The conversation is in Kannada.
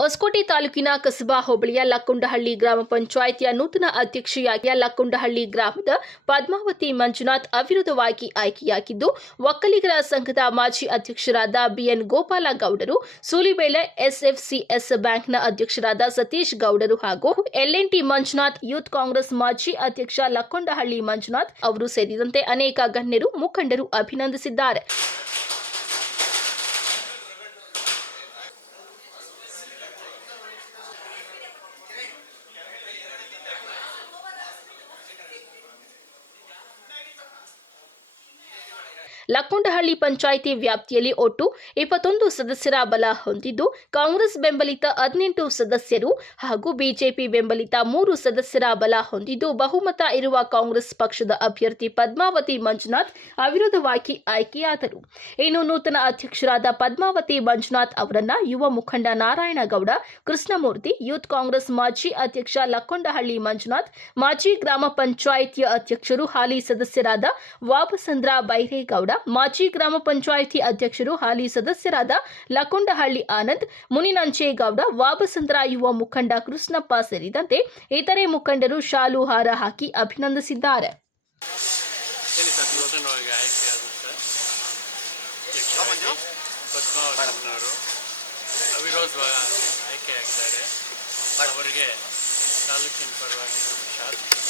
ಹೊಸಕೋಟೆ ತಾಲೂಕಿನ ಕಸಬಾ ಹೋಬಳಿಯ ಲಕ್ಕುಂಡಹಳ್ಳಿ ಗ್ರಾಮ ಪಂಚಾಯಿತಿಯ ನೂತನ ಅಧ್ಯಕ್ಷೆಯಾಗಿ ಲಕ್ಕುಂಡಹಳ್ಳಿ ಗ್ರಾಮದ ಪದ್ಮಾವತಿ ಮಂಜುನಾಥ್ ಅವಿರೋಧವಾಗಿ ಆಯ್ಕೆಯಾಗಿದ್ದು, ಒಕ್ಕಲಿಗರ ಸಂಘದ ಮಾಜಿ ಅಧ್ಯಕ್ಷರಾದ ಬಿಎನ್ ಗೋಪಾಲ ಗೌಡರು ಸೂಲಿಬೇಳೆ ಎಸ್ಎಫ್ಸಿಎಸ್ ಬ್ಯಾಂಕ್ನ ಅಧ್ಯಕ್ಷರಾದ ಸತೀಶ್ ಗೌಡರು ಹಾಗೂ ಎಲ್ಎನ್ಟಿ ಮಂಜುನಾಥ್, ಯೂತ್ ಕಾಂಗ್ರೆಸ್ ಮಾಜಿ ಅಧ್ಯಕ್ಷ ಲಕ್ಕೊಂಡಹಳ್ಳಿ ಮಂಜುನಾಥ್ ಅವರು ಸೇರಿದಂತೆ ಅನೇಕ ಗಣ್ಯರು ಮುಖಂಡರು ಅಭಿನಂದಿಸಿದ್ದಾರೆ. ಲಕ್ಕುಂಡಹಳ್ಳಿ ಪಂಚಾಯಿತಿ ವ್ಯಾಪ್ತಿಯಲ್ಲಿ ಒಟ್ಟು ಇಪ್ಪತ್ತೊಂದು ಸದಸ್ಯರ ಬಲ ಹೊಂದಿದ್ದು, ಕಾಂಗ್ರೆಸ್ ಬೆಂಬಲಿತ ಹದಿನೆಂಟು ಸದಸ್ಯರು ಹಾಗೂ ಬಿಜೆಪಿ ಬೆಂಬಲಿತ ಮೂರು ಸದಸ್ಯರ ಬಲ ಹೊಂದಿದ್ದು, ಬಹುಮತ ಇರುವ ಕಾಂಗ್ರೆಸ್ ಪಕ್ಷದ ಅಭ್ಯರ್ಥಿ ಪದ್ಮಾವತಿ ಮಂಜುನಾಥ್ ಅವಿರೋಧವಾಗಿ ಆಯ್ಕೆಯಾದರು. ಇನ್ನು ನೂತನ ಅಧ್ಯಕ್ಷರಾದ ಪದ್ಮಾವತಿ ಮಂಜುನಾಥ್ ಅವರನ್ನ ಯುವ ಮುಖಂಡ ನಾರಾಯಣಗೌಡ, ಕೃಷ್ಣಮೂರ್ತಿ, ಯೂತ್ ಕಾಂಗ್ರೆಸ್ ಮಾಜಿ ಅಧ್ಯಕ್ಷ ಲಕ್ಕೊಂಡಹಳ್ಳಿ ಮಂಜುನಾಥ್, ಮಾಜಿ ಗ್ರಾಮ ಪಂಚಾಯಿತಿಯ ಅಧ್ಯಕ್ಷರು ಹಾಲಿ ಸದಸ್ಯರಾದ ವಾಬಸಂದ್ರ ಬೈರೇಗೌಡ ಮಾಜಿ ಗ್ರಾಮ ಪಂಚಾಯಿತಿ ಅಧ್ಯಕ್ಷರು ಹಾಲಿ ಸದಸ್ಯರಾದ ಲಕೊಂಡಹಳ್ಳಿ ಆನಂದ್, ಮುನಿನಂಚೇಗೌಡ ವಾಬಸಂದ್ರ ಯುವ ಮುಖಂಡ ಕೃಷ್ಣಪ್ಪ ಸೇರಿದಂತೆ ಇತರೆ ಮುಖಂಡರು ಶಾಲು ಹಾರ ಹಾಕಿ ಅಭಿನಂದಿಸಿದ್ದಾರೆ. ಅವರಿಗೆ ತಾಲೂಕಿನ ಪರವಾಗಿ ನಮ್ಮ ಶಾಸಕರ